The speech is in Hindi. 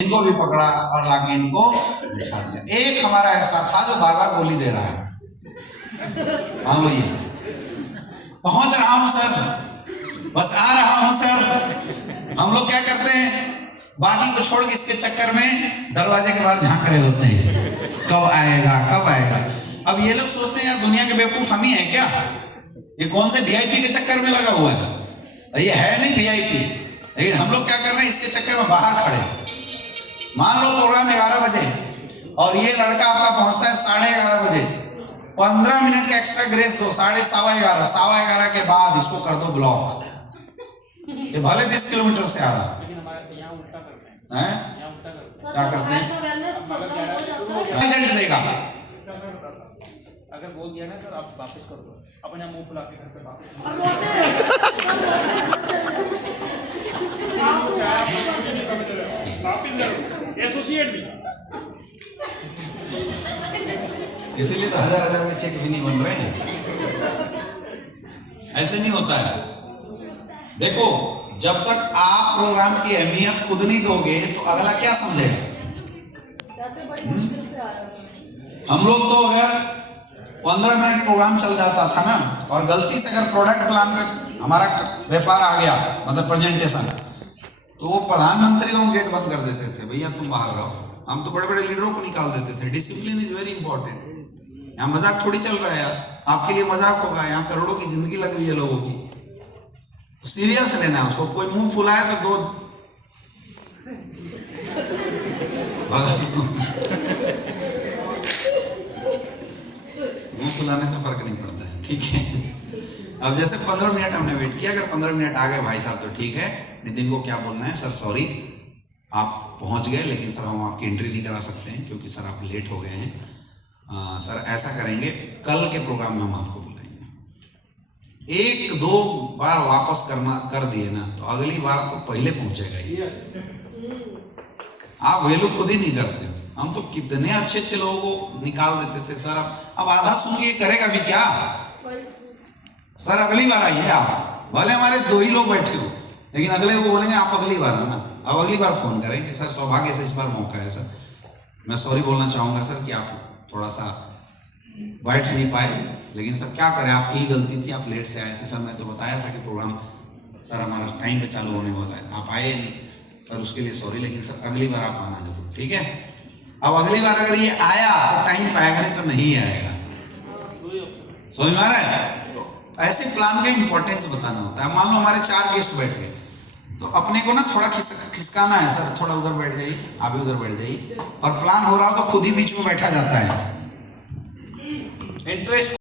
इनको भी पकड़ा और लाके इनको बिठा दिया। एक हमारा ऐसा था जो बार बार गोली दे रहा है, हाँ वही पहुंच रहा हूं सर, बस आ रहा हूं सर। हम लोग क्या करते हैं, बाकी को छोड़ के इसके चक्कर में दरवाजे के बाहर झांक रहे होते हैं, कब आएगा कब आएगा। अब ये लोग सोचते हैं यार दुनिया के बेवकूफ हम ही हैं क्या, ये कौन से वीआईपी के चक्कर में लगा हुआ है, ये है नहीं वीआईपी। लेकिन हम लोग क्या कर रहे हैं, इसके चक्कर में बाहर खड़े। मान लो प्रोग्राम 11 बजे और ये लड़का आपका पहुंचता है 11:30 बजे, 15 मिनट का एक्स्ट्रा ग्रेस दो, 11:30 11:15 के बाद इसको कर दो ब्लॉक। ये भले 20 किलोमीटर से आ रहा है, क्या करते हैं, एजेंट देगा। अगर बोल दिया ना सर आप वापस कर दो, अपने मुंह फुला के घर पे वापस एसोसिएट भी, इसीलिए तो हजार के चेक भी नहीं बन रहे हैं। ऐसे नहीं होता है। देखो जब तक आप प्रोग्राम की अहमियत खुद नहीं दोगे तो अगला क्या समझेगा। हम लोग तो अगर 15 मिनट प्रोग्राम चल जाता था ना, और गलती से अगर प्रोडक्ट प्लान पे हमारा व्यापार आ गया, मतलब प्रेजेंटेशन, तो वो प्रधानमंत्री को गेट बंद कर देते थे, भैया तुम बाहर रहो। हम तो बड़े बड़े लीडरों को निकाल देते थे। Discipline is very important. यहाँ मजाक थोड़ी चल रहा है यार, आपके लिए मजाक होगा, यहाँ करोड़ों की जिंदगी लग रही है लोगों की, तो सीरियस लेना है उसको। कोई मुंह फुलाए तो दो मुंह फुलाने से फर्क नहीं पड़ता है, ठीक है। अब जैसे 15 मिनट हमने वेट किया, अगर 15 मिनट आ गए भाई साहब तो ठीक है, नितिन को क्या बोलना है, सर सॉरी आप पहुंच गए लेकिन सर हम आपकी एंट्री नहीं करा सकते हैं क्योंकि सर आप लेट हो गए हैं। सर ऐसा करेंगे, कल के प्रोग्राम में हम आपको बताएंगे। 1-2 बार वापस कर दिए ना तो अगली बार तो पहले पहुंचेगा ही। आप वैल्यू खुद ही नहीं करते हो। हम तो कितने अच्छे अच्छे लोगों को निकाल देते थे। सर अब आधा सुन के करेगा भी क्या, सर अगली बार आइए आप। भले हमारे 2 ही लोग बैठे हो, लेकिन अगले को बोलेंगे आप अगली बार आना। अब अगली बार फोन करेंगे, सर सौभाग्य से इस बार मौका है सर, मैं सॉरी बोलना चाहूंगा सर कि आप थोड़ा सा बैठ नहीं पाए, लेकिन सर क्या करें आपकी ही गलती थी, आप लेट से आए थे। सर मैं तो बताया था कि प्रोग्राम सर हमारा टाइम पे चालू होने वाला है, आप आए नहीं सर, उसके लिए सॉरी, लेकिन सर अगली बार आप आना जरूर, ठीक है। अब अगली बार अगर ये आया तो टाइम पे आएगा, नहीं तो नहीं आएगा। समझ में आ रहा है। तो ऐसे प्लान का इंपॉर्टेंस बताना होता है। मान लो हमारे 4 गेस्ट बैठ गए, तो अपने को ना थोड़ा खिसकाना है, सर थोड़ा उधर बैठ जाइए, आप भी उधर बैठ जाइए, और प्लान हो रहा हो तो खुद ही बीच में बैठा जाता है। इंटरेस्ट